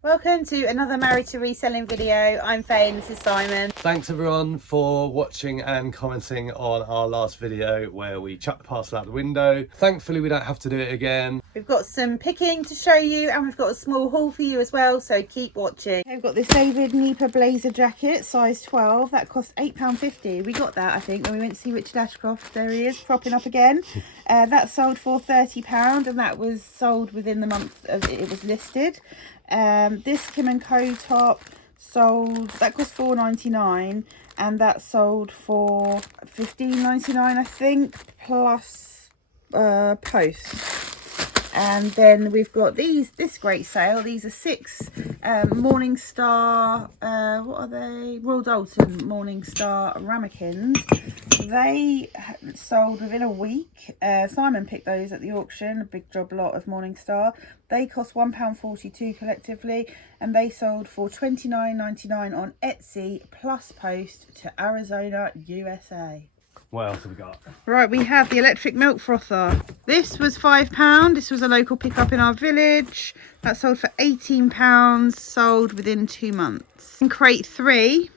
Welcome to another Married to Reselling video. I'm Faye and this is Simon. Thanks everyone for watching and commenting on our last video where we chucked the parcel out the window. Thankfully we don't have to do it again. We've got some picking to show you and we've got a small haul for you as well, so keep watching. We've got this David Nieper blazer jacket, size 12. That cost £8.50. We got that, I think, when we went to see Richard Ashcroft. There he is, propping up again. That sold for £30 and that was sold within the month of it was listed. This Kim & Co top sold, that cost £4.99 and that sold for £15.99 I think, plus post. And then we've got this great sale. These are 6 Morningstar, what are they? Royal Dalton Morningstar ramekins. They sold within a week. Simon picked those at the auction, a big job lot of Morningstar. They cost £1.42 collectively and they sold for $29.99 on Etsy plus post to Arizona, USA. What else have we got? Right, we have the electric milk frother. This was £5. This was a local pickup in our village. That sold for £18, sold within 2 months. In crate 3,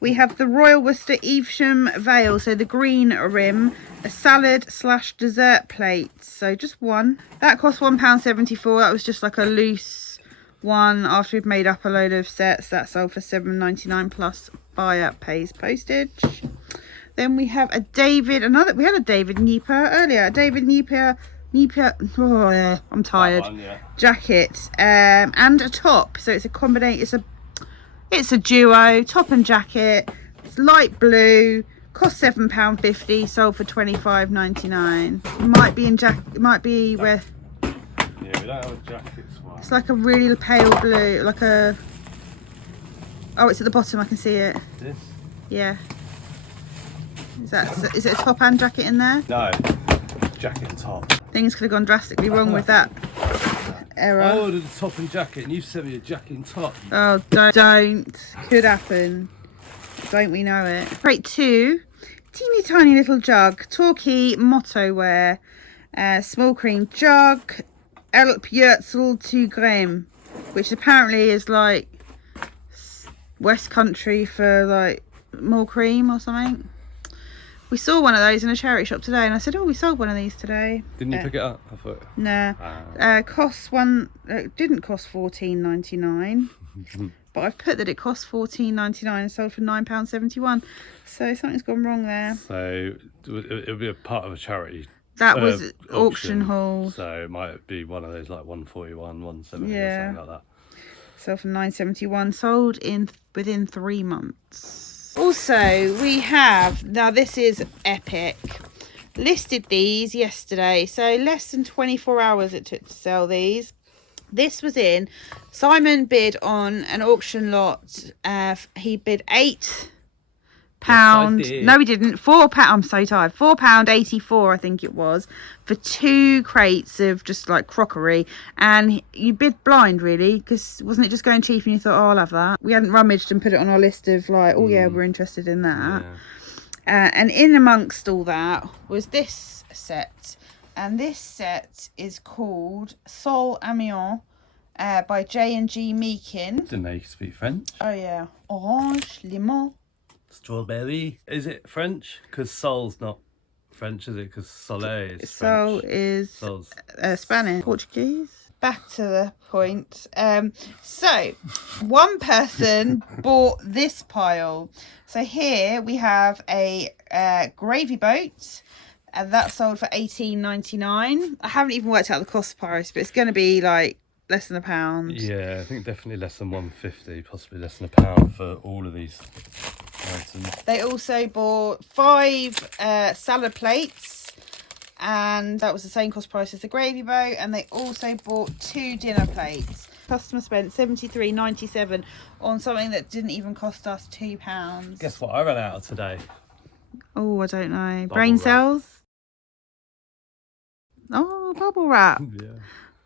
we have the Royal Worcester Evesham Vale, so the green rim, a salad / dessert plate. So just one. That cost £1.74. That was just like a loose one after we've made up a load of sets. That sold for £7.99 plus buyer pays postage. Then we have a David Nieper earlier. David Nieper, oh, I'm tired. That one, yeah. Jacket and a top. So it's a combination. It's a duo top and jacket. It's light blue. Cost £7.50. Sold for £25.99. Might be in jacket. Might be where. Yeah, we don't have a jacket one. It's like a really pale blue, like a. Oh, it's at the bottom. I can see it. This? Yeah. Is it a top and jacket in there? No, jacket and top. Things could have gone drastically wrong with that error. I ordered a top and jacket and you sent me a jacket and top. Oh, don't. Could happen. Don't we know it? Crate 2, teeny tiny little jug. Torquay Motto wear. Small cream jug. Elbjörzel 2 gram. Which apparently is like West Country for like more cream or something. We saw one of those in a charity shop today and I said, oh, we sold one of these today. Didn't you pick it up? I thought. Nah. Didn't cost £14.99. But I've put that it cost £14.99 and sold for £9.71. So something's gone wrong there. So it'll be a part of a charity. That was auction haul. So it might be one of those like 141, 170 Yeah. or something like that. Sold for £9.71. Sold within 3 months. Also, we have, now this is epic, listed these yesterday. So less than 24 hours it took to sell these. This was in, Simon bid on an auction lot. He bid £8. Yes, no, he didn't. £4. I'm so tired. £4.84, I think it was, for 2 crates of just like crockery. And you bid blind, really, because wasn't it just going cheap and you thought, oh, I'll have that? We hadn't rummaged and put it on our list of like, oh yeah, we're interested in that. Yeah. And in amongst all that was this set, and this set is called Sol Amiens by J&G Meakin. Didn't know you could speak French. Oh yeah, orange, limon. Strawberry. Is it French? Because Sol's not French, is it? Because Soleil is French. Sol is Spanish. Portuguese. Back to the point. So one person bought this pile. So here we have a gravy boat. And that sold for £18.99. I haven't even worked out the cost price, but it's going to be like less than £1. Yeah, I think definitely less than 150, possibly less than £1 for all of these items. They also bought 5 salad plates, and that was the same cost price as the gravy boat. And they also bought 2 dinner plates. Customer spent $73.97 on something that didn't even cost us £2. Guess what I ran out of today? Oh, I don't know. Bubble Brain wrap. cells? Oh, bubble wrap. Yeah.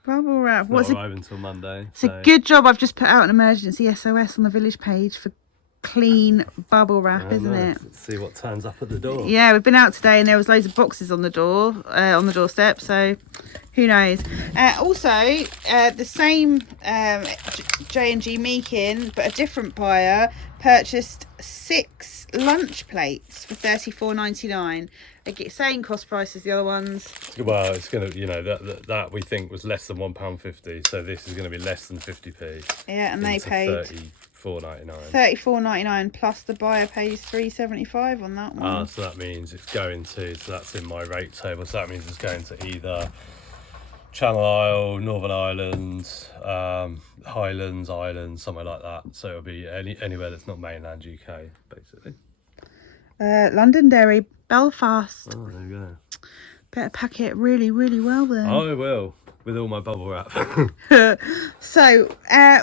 Bubble wrap. Not arriving until Monday. It's a good job I've just put out an emergency SOS on the village page for clean bubble wrap, isn't it? Let's see what turns up at the door. Yeah, we've been out today and there was loads of boxes on the door, on the doorstep, so who knows. Also, the same J&G Meakin, but a different buyer, purchased 6 lunch plates for £34.99. Same cost price as the other ones. Well, it's gonna, you know, that we think was less than £1.50, so this is going to be less than 50p. Yeah, and they paid £34.99. £34.99 plus the buyer pays £3.75 on that one. So that means it's going to, so that's in my rate table, so that means it's going to either Channel Isle, Northern Ireland, Highlands, Islands, somewhere like that. So it'll be anywhere that's not mainland UK, basically. Londonderry, Belfast. Oh, there you go. Better pack it really, really well then. I will, with all my bubble wrap. So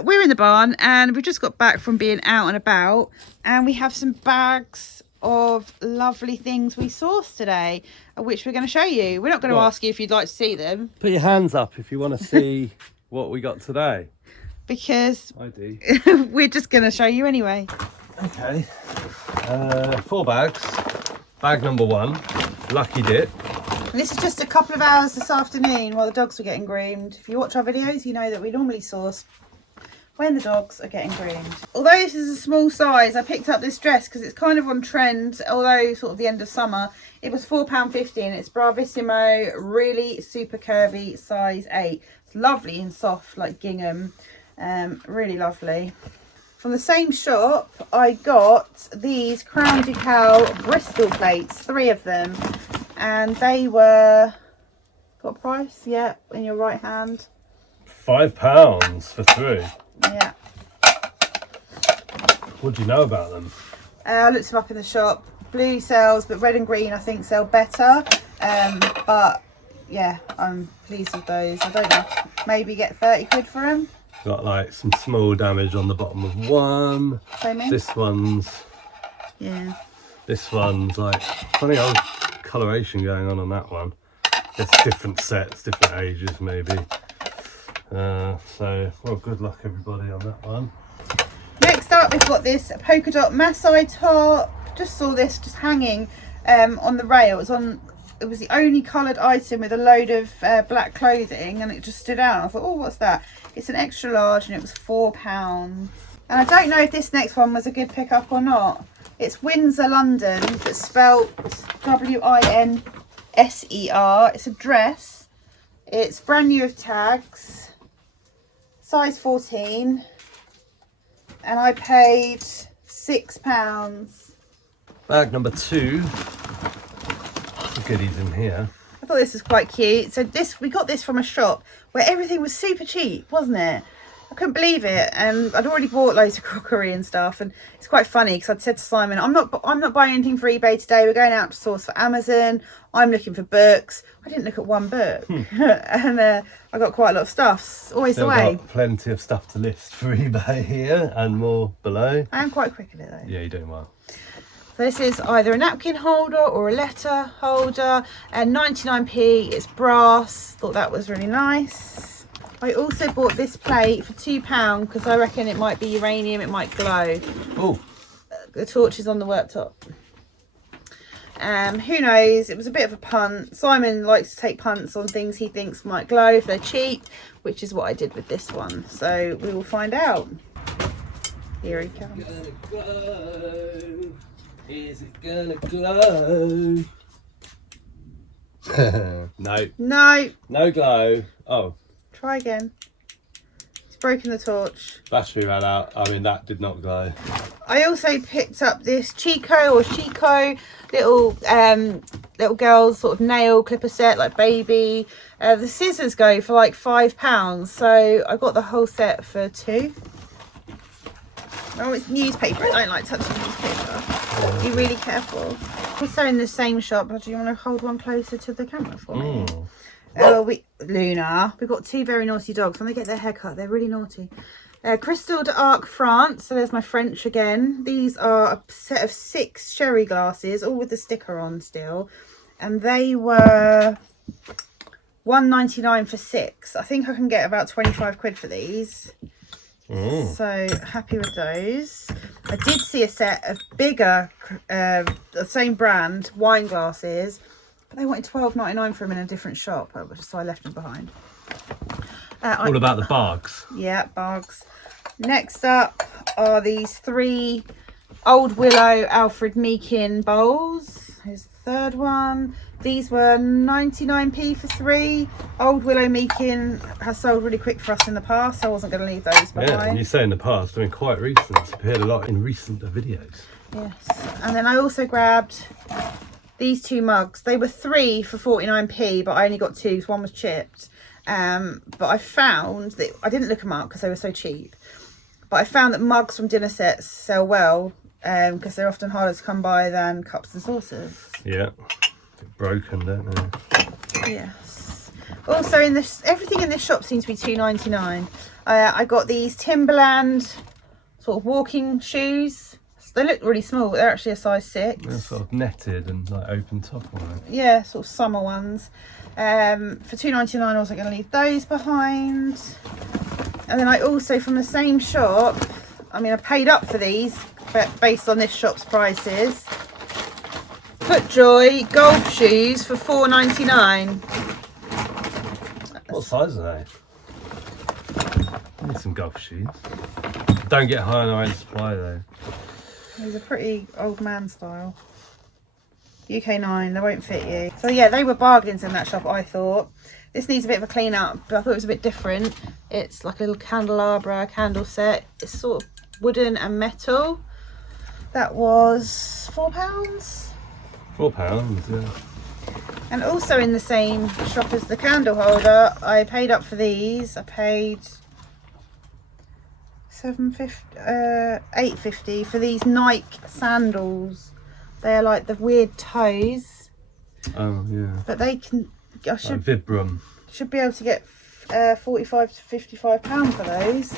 we're in the barn and we've just got back from being out and about, and we have some bags of lovely things we sourced today, which we're going to show you. We're not going to ask you if you'd like to see them. Put your hands up if you want to see what we got today. Because I do. we're just going to show you anyway. Okay. 4 bags. Bag number 1, Lucky Dip. And this is just a couple of hours this afternoon while the dogs were getting groomed. If you watch our videos, you know that we normally source when the dogs are getting groomed. Although this is a small size, I picked up this dress because it's kind of on trend, although sort of the end of summer. It was £4.50 and it's Bravissimo, really super curvy, size 8. It's lovely and soft like gingham, really lovely. From the same shop, I got these Crown Decal Bristol plates, 3 of them. And they were, what price? Yeah, in your right hand. £5 for 3. Yeah. What do you know about them? I looked them up in the shop. Blue sells, but red and green I think sell better. But yeah, I'm pleased with those. I don't know, maybe get 30 quid for them. Got like some small damage on the bottom of one. Same in? This one's like funny old coloration going on that one. It's different sets, different ages maybe. So well, good luck everybody on that one. Next up we've got this polka dot Maasai top. Just saw this just hanging on the rail. It was the only coloured item with a load of black clothing, and it just stood out. I thought, oh, what's that? It's an extra large and it was £4. And I don't know if this next one was a good pickup or not. It's Windsor, London, but spelt Winser. It's a dress. It's brand new with tags, size 14, and I paid £6. Bag number 2. Goodies in here. I thought this was quite cute. So we got this from a shop where everything was super cheap, wasn't it? I couldn't believe it, and I'd already bought loads of crockery and stuff, and it's quite funny because I'd said to Simon, I'm not buying anything for eBay today. We're going out to source for Amazon. I'm looking for books. I didn't look at one book. And I got quite a lot of stuff. It's always Still the way. got plenty of stuff to list for eBay here and more below. I am quite quick at it though. Yeah, you're doing well. So this is either a napkin holder or a letter holder, and 99p. It's brass. Thought that was really nice. I also bought this plate for £2 because I reckon it might be uranium, it might glow. Oh, The torch is on the worktop. Who knows? It was a bit of a punt. Simon likes to take punts on things he thinks might glow if they're cheap, which is what I did with this one. So we will find out. Here he comes. Is it gonna glow? No. No. No glow. Oh. Try again. He's broken the torch. Battery ran out. I mean, that did not glow. I also picked up this Chico little girl's sort of nail clipper set, like baby. The scissors go for like £5, so I got the whole set for £2. Oh, it's newspaper. I don't like touching newspaper. Be really careful. We're so in the same shop. Do you want to hold one closer to the camera for me? Luna, we've got 2 very naughty dogs. When they get their hair cut, they're really naughty. Crystal d'Arc France. So there's my French again. These are a set of 6 sherry glasses, all with the sticker on still, and they were £1.99 for 6. I think I can get about 25 quid for these. So happy with those. I did see a set of bigger, the same brand, wine glasses, but they wanted $12.99 for them in a different shop, so I left them behind. All about the bugs. Yeah, bugs. Next up are these 3 Old Willow Alfred Meekin bowls. Here's the third one. These were 99p for 3. Old Willow Meekin has sold really quick for us in the past, so I wasn't going to leave those behind. Yeah, and you say in the past, I mean quite recent. It's appeared a lot in recent videos. Yes, and then I also grabbed these 2 mugs. They were 3 for 49p, but I only got 2 because one was chipped. But I found that, I didn't look them up because they were so cheap, but I found that mugs from dinner sets sell well because they're often harder to come by than cups and saucers. Yeah, broken, don't they? Yes. Also, in this, everything in this shop seems to be $2.99. I got these Timberland sort of walking shoes. They look really small, but they're actually a size 6. They're sort of netted and like open top on it. Yeah, sort of summer ones. For $2.99, I wasn't going to leave those behind. And then I also, from the same shop, I mean, I paid up for these, but based on this shop's prices. FootJoy golf shoes for $4.99. What size are they? I need some golf shoes. Don't get high on our own supply though. These are pretty old man style. UK 9, they won't fit you. So yeah, they were bargains in that shop, I thought. This needs a bit of a clean up, but I thought it was a bit different. It's like a little candelabra candle set. It's sort of wooden and metal. That was £4. £4, yeah. And also in the same shop as the candle holder, I paid up for these. I paid $8.50 for these Nike sandals. They're like the weird toes. Oh yeah. But they can. I should Vibram. Should be able to get £45 to £55 for those.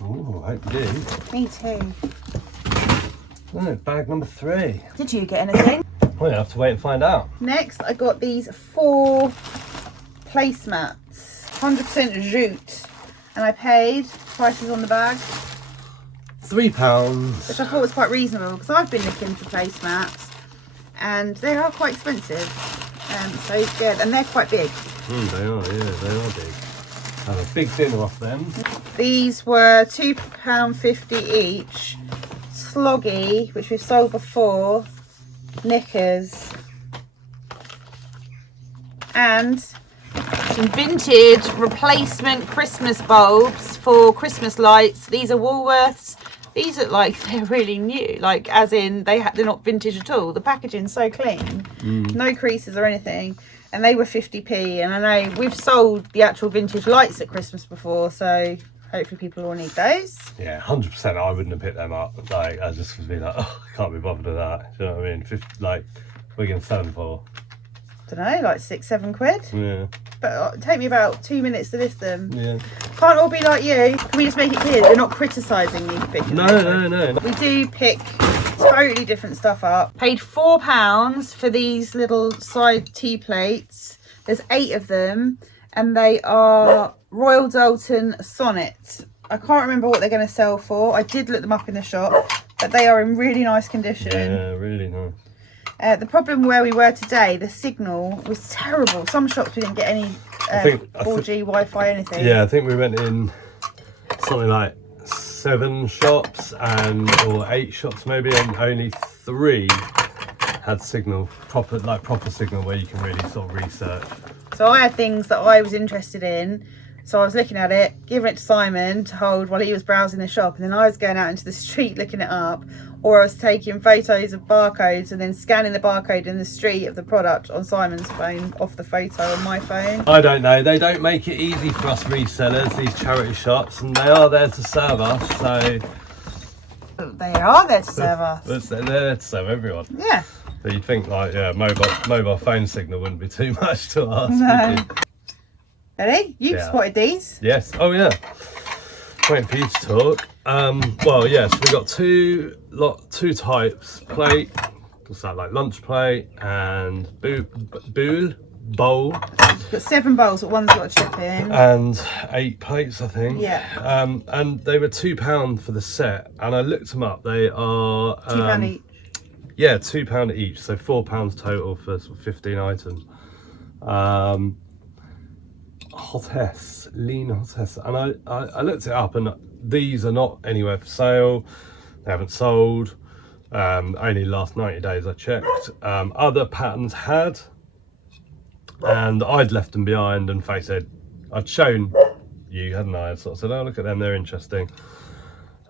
Oh, I hope you do. Me too. Oh, bag number 3. Did you get anything? Well, you have to wait and find out. Next, I got these 4 placemats, 100% jute, and I paid prices on the bag, £3. which I thought was quite reasonable because I've been looking for placemats, and they are quite expensive. So yeah, and they're quite big. They are, yeah, they are big. Have a big dinner off them. These were £2.50 each. Sloggy, which we've sold before, knickers, and some vintage replacement Christmas bulbs for Christmas lights. These are Woolworths. These look like they're really new, like as in they're not vintage at all. The packaging's so clean, no creases or anything, and they were 50p. And I know we've sold the actual vintage lights at Christmas before, so hopefully people will need those. Yeah, 100% I wouldn't have picked them up. Like, I just would be like, oh, I can't be bothered with that. Do you know what I mean? 50, like, we're going to sell them for. I don't know, like £6-7 quid. Yeah. But it'll take me about 2 minutes to lift them. Yeah. Can't all be like you. Can we just make it clear they're not criticising you for picking them? No. We do pick totally different stuff up. Paid £4 for these little side tea plates. There's 8 of them, and they are Royal Doulton Sonnet. I can't remember what they're going to sell for. I did look them up in the shop, but they are in really nice condition. Yeah, really nice. The problem where we were today, the signal was terrible. Some shops we didn't get any 4G, Wi-Fi, anything. Yeah, I think we went in something like 7 shops or 8 shops maybe, and only 3 had signal, proper signal where you can really sort of research. So I had things that I was interested in. So I was looking at it, giving it to Simon to hold while he was browsing the shop, and then I was going out into the street looking it up, or I was taking photos of barcodes and then scanning the barcode in the street of the product on Simon's phone off the photo on my phone. I don't know, they don't make it easy for us resellers, these charity shops, and they are there to serve us, so... They are there to serve us. They're there to serve everyone. Yeah. So you'd think like, yeah, mobile phone signal wouldn't be too much to ask. No. Ready? You've spotted these. Yes. Oh yeah. Waiting for you to talk. Well, yes, we've got two types: plate, what's that, like lunch plate, and boule. bowl. Got 7 bowls, but one's got a chip in. And 8 plates, I think. Yeah. And they were £2 for the set, and I looked them up. They are £2 each. Yeah, £2 each, so £4 total for sort of 15 items. Hotess, lean hotess, and I looked it up, and these are not anywhere for sale. They haven't sold. Only last 90 days I checked. Other patterns had, and I'd left them behind, and Faye said, I'd shown you, hadn't I? I sort of said, oh, look at them, they're interesting.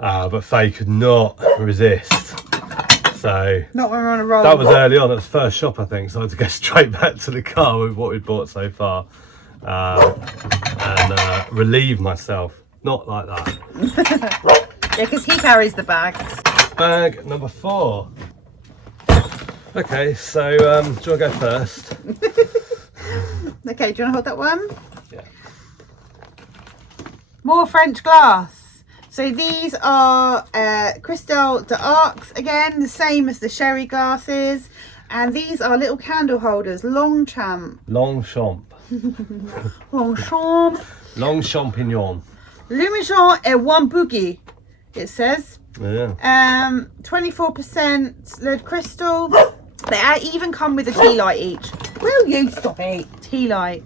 But Faye could not resist. So not when we're on a roll. that was early on at the first shop, I think, so I had to go straight back to the car with what we'd bought so far, and relieve myself. Not like that. Yeah, because he carries the bag. Bag number 4. Okay, so do you want to go first? Okay, do you want to hold that one? Yeah. More French glass. So these are Cristal d'Arcs, again, the same as the sherry glasses. And these are little candle holders, Longchamp. Longchamp. Longchamp. Long champignon. Lumijon et one bougie, it says. Yeah. 24% lead crystal. They even come with a tea light each. Will you stop it? Tea light.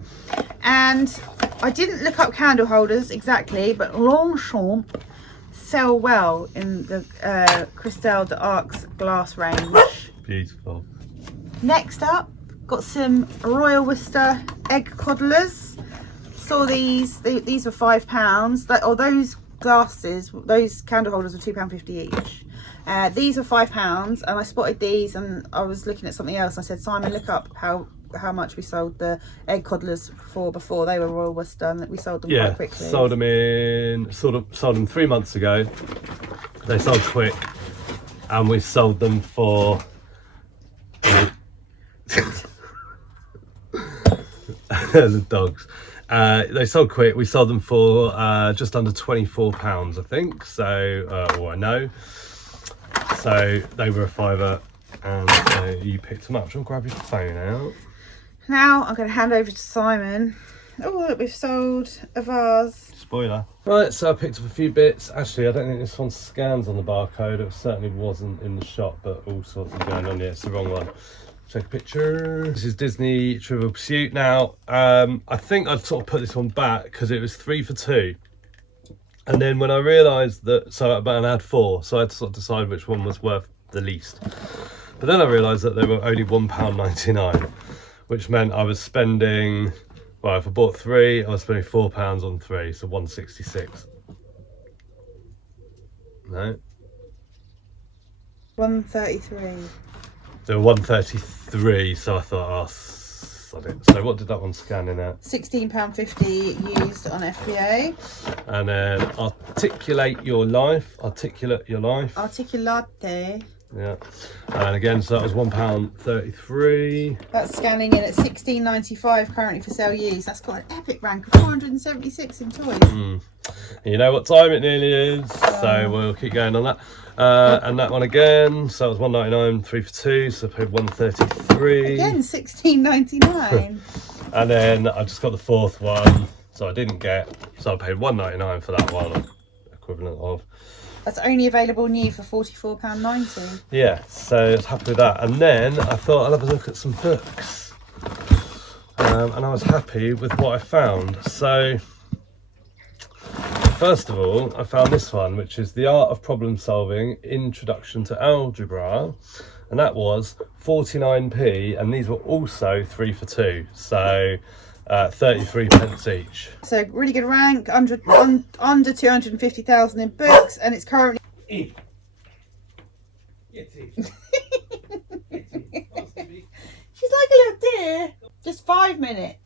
And I didn't look up candle holders exactly, but Longchamp sell well in the Cristal d'Arcs glass range. Beautiful. Next up, got some Royal Worcester egg coddlers. Saw these were £5. Those glasses, those candle holders were £2.50 each. These were £5, and I spotted these, and I was looking at something else. I said, Simon, look up how much we sold the egg coddlers for before. They were Royal Worcester, and we sold them quite quickly. Sold them 3 months ago. They sold quick, and we sold them for the dogs. They sold quick. We sold them for just under £24, I think. So, or I know. So they were a £5, and you picked them up. Do you want to grab your phone out? Now I'm going to hand over to Simon. Oh, look, we've sold a vase. Spoiler. Right, so I picked up a few bits. Actually, I don't think this one scans on the barcode. It certainly wasn't in the shop, but all sorts of going on. Yeah, it's the wrong one. Take a picture. This is Disney Trivial Pursuit. Now, I think I'd sort of put this one back because it was 3 for 2. And then when I realised that, and I had 4, so I had to sort of decide which one was worth the least. But then I realised that they were only £1.99, which meant I was spending, well, if I bought 3, I was spending £4 on 3, so £1.66. No? £1.33. They were £1.33, so I thought, oh, sod it. So what did that one scan in at? £16.50 used on FBA. And then Articulate Your Life. Articulate. Yeah. And again, so that was £1.33. That's scanning in at £16.95 currently for sale used. That's got an epic rank of 476 in toys. And you know what time it nearly is, so we'll keep going on that. And that one again, so it was £1.99, 3 for 2, so I paid £1.33. Again, £16.99. And then I just got the 4th one, so I didn't get, so I paid £1.99 for that one, equivalent of. That's only available new for £44.90. Yeah, so I was happy with that. And then I thought I'll have a look at some books. And I was happy with what I found. So, first of all, I found this one, which is The Art of Problem Solving, Introduction to Algebra. And that was 49p, and these were also 3 for 2. So, 33 pence each. So really good rank, under 250,000 in books, and it's currently. She's like a little deer. Just 5 minutes.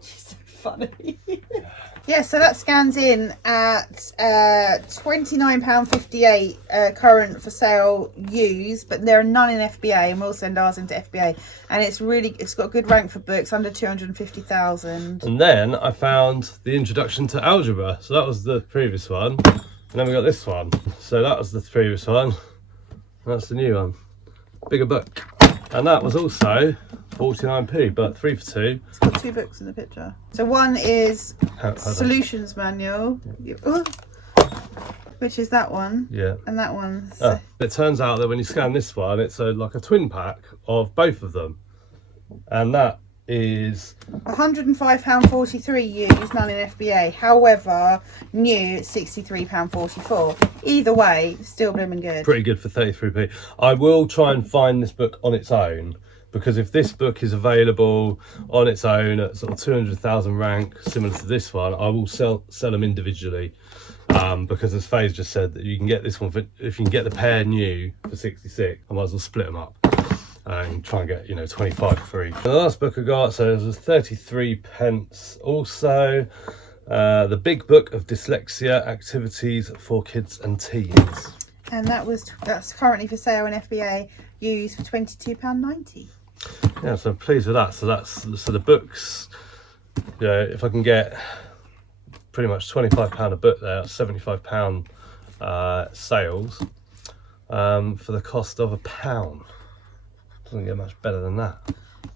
She's so funny. Yeah, so that scans in at £29.58 current for sale used, but there are none in FBA, and we'll send ours into FBA. And it's got a good rank for books, under 250,000. And then I found the Introduction to Algebra, so that was the previous one. And then we got this one, so that was the previous one. And that's the new one. Bigger book. And that was also 49p, but 3 for 2. It's got 2 books in the picture. So one is Hold on. Solutions Manual, which is that one. Yeah. And that one. It turns out that when you scan this one, it's like a twin pack of both of them. And that is £105.43 used, none in FBA. However, new £63.44. Either way, still blooming good. pretty good for 33p. I will try and find this book on its own, because if this book is available on its own at sort of 200,000 rank, similar to this one, I will sell them individually. Because as Faye's just said, that you can get this one for, if you can get the pair new for 66, I might as well split them up and try and get, you know, 25 free. The last book I got, so it was 33p. Also, the Big Book of Dyslexia Activities for Kids and Teens. And that's currently for sale in FBA, used for £22.90. Yeah, so I'm pleased with that. So the books, you know, if I can get pretty much £25 a book there, £75 sales for the cost of £1. Doesn't get much better than that.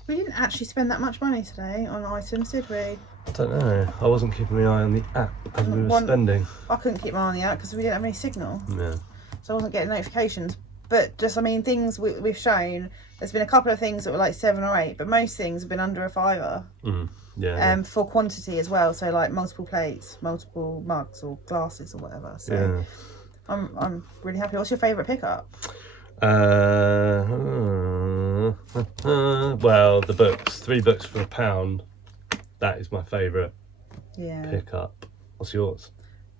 We didn't actually spend that much money today on items, did we? I don't know. I wasn't keeping my eye on the app because we were spending. I couldn't keep my eye on the app because we didn't have any signal. Yeah. So I wasn't getting notifications. But just, I mean, things we've shown, there's been a couple of things that were like 7 or 8, but most things have been under a £5. Yeah. For quantity as well, so like multiple plates, multiple mugs or glasses or whatever. So Yeah. I'm really happy. What's your favourite pickup? Well, the books, 3 books for £1. That is my favourite pickup. What's yours?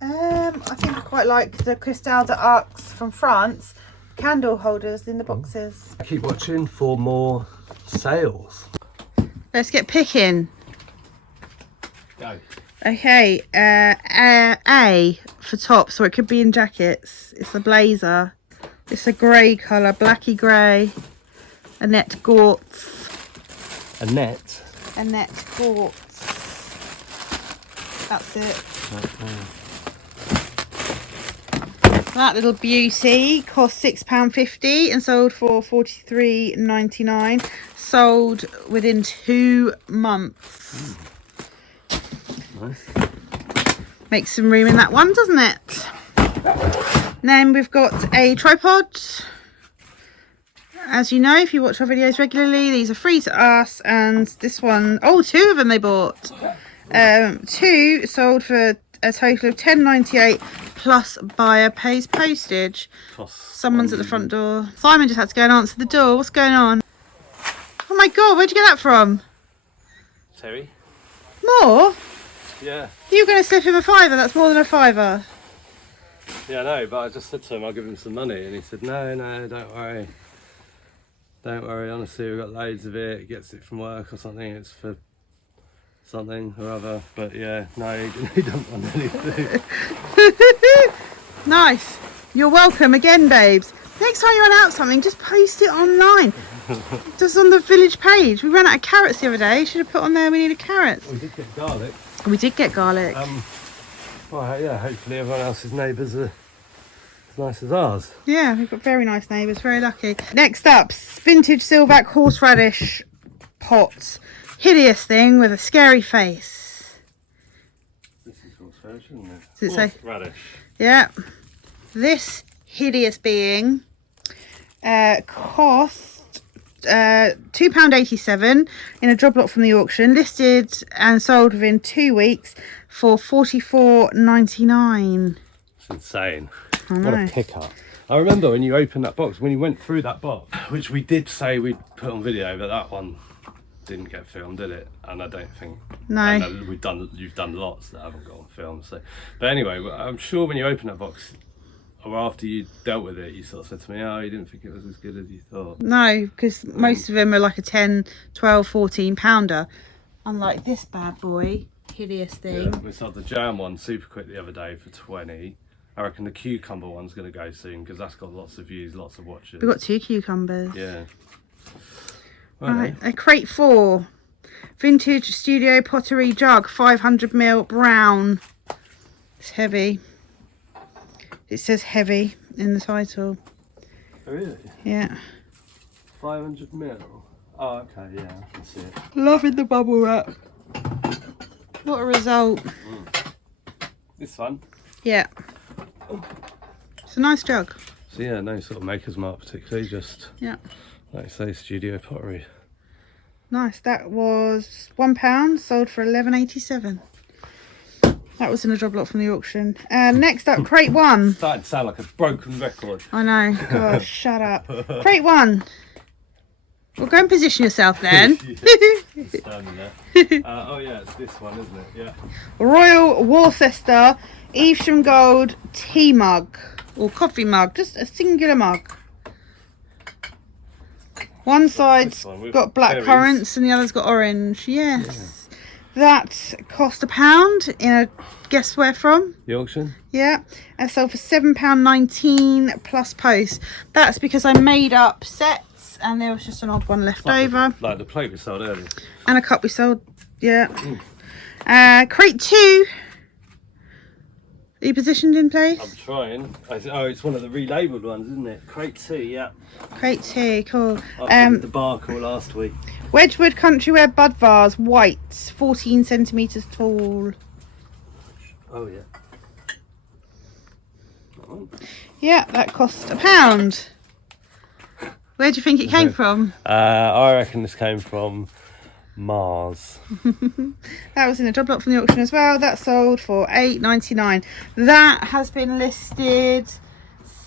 I think I quite like the Cristal d'Arcs from France. Candle holders in the boxes. Keep watching for more sales. Let's get picking. Go. Okay, A for tops, or it could be in jackets. It's a blazer. It's a grey colour, blacky grey. Annette Gortz. Annette Gortz. That's it. That little beauty cost £6.50 and sold for $43.99. Sold within 2 months. Nice. Makes some room in that one, doesn't it? Then we've got a tripod. As you know, if you watch our videos regularly, these are free to us. And this one, 2 of them they bought. 2 sold for a total of $10.98 plus buyer pays postage. Someone's at the front door. Simon just had to go and answer the door. What's going on? Oh my god, where'd you get that from? Terry? More? Yeah. You were going to slip him a £5. That's more than a £5. Yeah, I know, but I just said to him I'll give him some money, and he said no, don't worry. Don't worry, honestly, we've got loads of it. He gets it from work or something. It's for something or other. But yeah, no, he doesn't want anything. Nice. You're welcome again, babes. Next time you run out something, just post it online. Just on the village page. We ran out of carrots the other day. Should have put on there we needed carrots. We did get garlic. We did get garlic. Well, yeah, hopefully everyone else's neighbours are as nice as ours. Yeah, we've got very nice neighbours, very lucky. Next up, vintage silverback horseradish pots. Hideous thing with a scary face. This is horseradish, isn't it? Does it say? Horseradish. Yeah. This hideous being cost £2.87 in a drop lot from the auction, listed and sold within 2 weeks for $44.99. It's insane. I What know. a pickup. I remember when you opened that box, when you went through that box, which we did say we'd put on video, but that one didn't get filmed, did it? And I don't think. No. I know you've done lots that haven't got on film. So, but anyway, I'm sure when you opened that box, or after you dealt with it, you sort of said to me, "Oh, you didn't think it was as good as you thought." No, because most of them are like a 10, 12, 14 pounder. Unlike this bad boy, hideous thing. Yeah, we sold the jam one super quick the other day for 20. I reckon the cucumber one's going to go soon because that's got lots of views, lots of watches. We've got 2 cucumbers. Yeah. Right, a crate 4. Vintage studio pottery jug, 500ml brown. It's heavy. It says heavy in the title. Oh, really? Yeah. 500 mil. Oh, okay, yeah, I can see it. Loving the bubble wrap. What a result. This one. Yeah. It's a nice jug. So yeah, no sort of maker's mark particularly, just Yeah. like I say, studio pottery. Nice. That was £1, sold for £11.87. That was in a job lot from the auction. Next up, crate one. Starting to sound like a broken record. I know. God, shut up. Crate one. Well, go and position yourself then. Standing there. Oh yeah, it's this one, isn't it? Yeah. Royal Worcester Evesham Gold tea mug or coffee mug, just a singular mug. One side's got black berries. currants and the other's got orange. Yes. That cost £1 in a guess where from? The auction? Yeah. And sold for £7.19 plus post. That's because I made up sets and there was just an odd one left over. Like the plate we sold earlier. And a cup we sold. Yeah. Crate two. Are you positioned in place? I'm trying. Oh, it's one of the relabeled ones, isn't it? Crate 2, yeah. Crate two, cool. I did the barcode last week. Wedgwood Country Wear Bud Vase, white, 14 centimetres tall. Oh, yeah. That one. Yeah, that cost £1. Where do you think it came from? I reckon this came from Mars. That was in a job lot from the auction as well. That sold for £8.99. That has been listed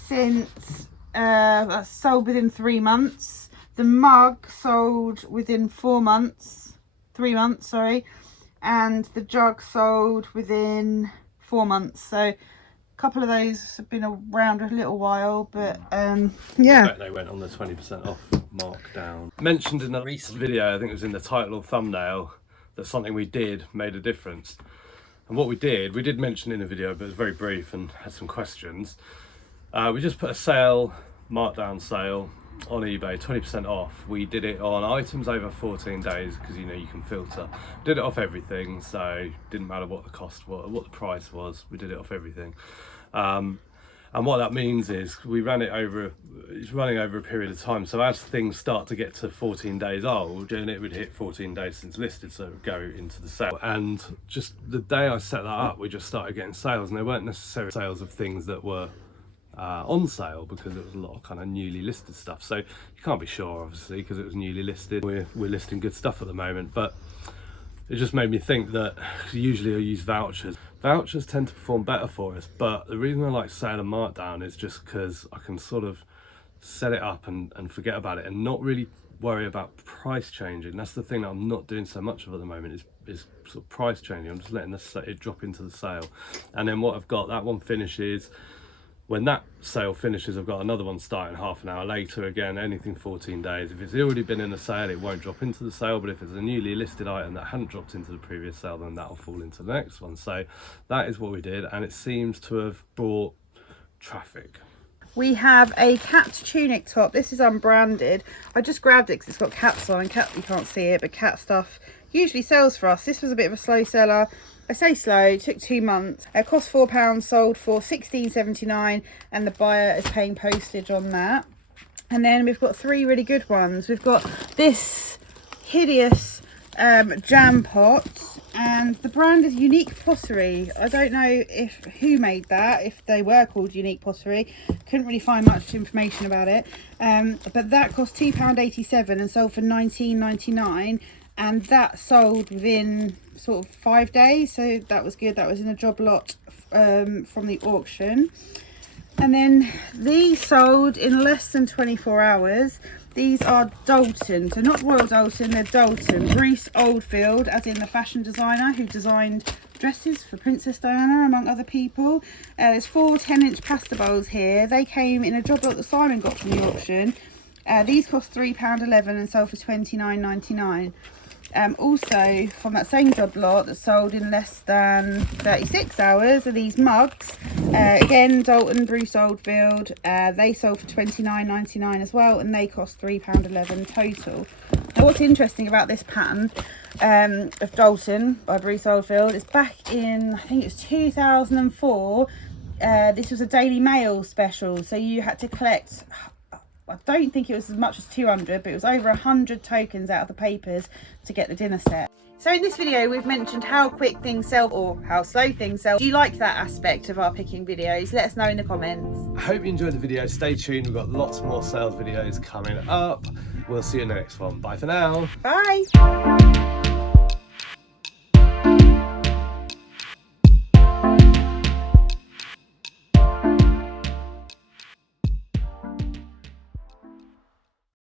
since that's sold within 3 months. The mug sold within 4 months, 3 months, sorry, and the jug sold within 4 months. So a couple of those have been around a little while, but yeah. I bet they went on the 20% off markdown. Mentioned in a recent video, I think it was in the title or thumbnail, that something we did made a difference. And what we did mention in the video, but it was very brief and had some questions. We just put a sale, markdown sale on eBay, 20% off. We did it on items over 14 days because you know you can filter. Did it off everything, so didn't matter what the cost was, what the price was. We did it off everything. And what that means is we ran it over, it's running over a period of time. So as things start to get to 14 days old, and it would hit 14 days since listed, so it would go into the sale. And just the day I set that up, we just started getting sales, and they weren't necessarily sales of things that were on sale, because it was a lot of kind of newly listed stuff. So you can't be sure, obviously, because it was newly listed. We're listing good stuff at the moment, but it just made me think that usually I use vouchers. Vouchers tend to perform better for us, but the reason I like sale and markdown is just because I can sort of set it up and forget about it and not really worry about price changing. That's the thing that I'm not doing so much of at the moment, is sort of price changing. I'm just letting it drop into the sale. And then what I've got, that one finishes. When that sale finishes, I've got another one starting half an hour later. Again, anything 14 days. If it's already been in a sale, it won't drop into the sale. But if it's a newly listed item that hadn't dropped into the previous sale, then that'll fall into the next one. So that is what we did, and it seems to have brought traffic. We have a cat tunic top. This is unbranded. I just grabbed it because it's got cats on, and cat, you can't see it, but cat stuff usually sells for us. This was a bit of a slow seller. I say slow, it took 2 months. It cost £4, sold for £16.79, and the buyer is paying postage on that. And then we've got 3 really good ones. We've got this hideous jam pot, and the brand is Unique Pottery. I don't know who made that, if they were called Unique Pottery. Couldn't really find much information about it. But that cost £2.87 and sold for £19.99. And that sold within sort of 5 days, so that was good. That was in a job lot from the auction. And then these sold in less than 24 hours. These are Dalton, so not Royal Dalton, they're Dalton. Bruce Oldfield, as in the fashion designer who designed dresses for Princess Diana, among other people. There's 4 10-inch pasta bowls here. They came in a job lot that Simon got from the auction. These cost £3.11 and sold for £29.99. Also from that same job lot that sold in less than 36 hours are these mugs. Again, Dalton, Bruce Oldfield. They sold for £29.99 as well, and they cost £3.11 total. Now what's interesting about this pattern of Dalton by Bruce Oldfield is back in, I think it's 2004, this was a Daily Mail special, so you had to collect, I don't think it was as much as 200, but it was over 100 tokens out of the papers to get the dinner set. So in this video, we've mentioned how quick things sell or how slow things sell. Do you like that aspect of our picking videos? Let us know in the comments. I hope you enjoyed the video. Stay tuned. We've got lots more sales videos coming up. We'll see you in the next one. Bye for now. Bye.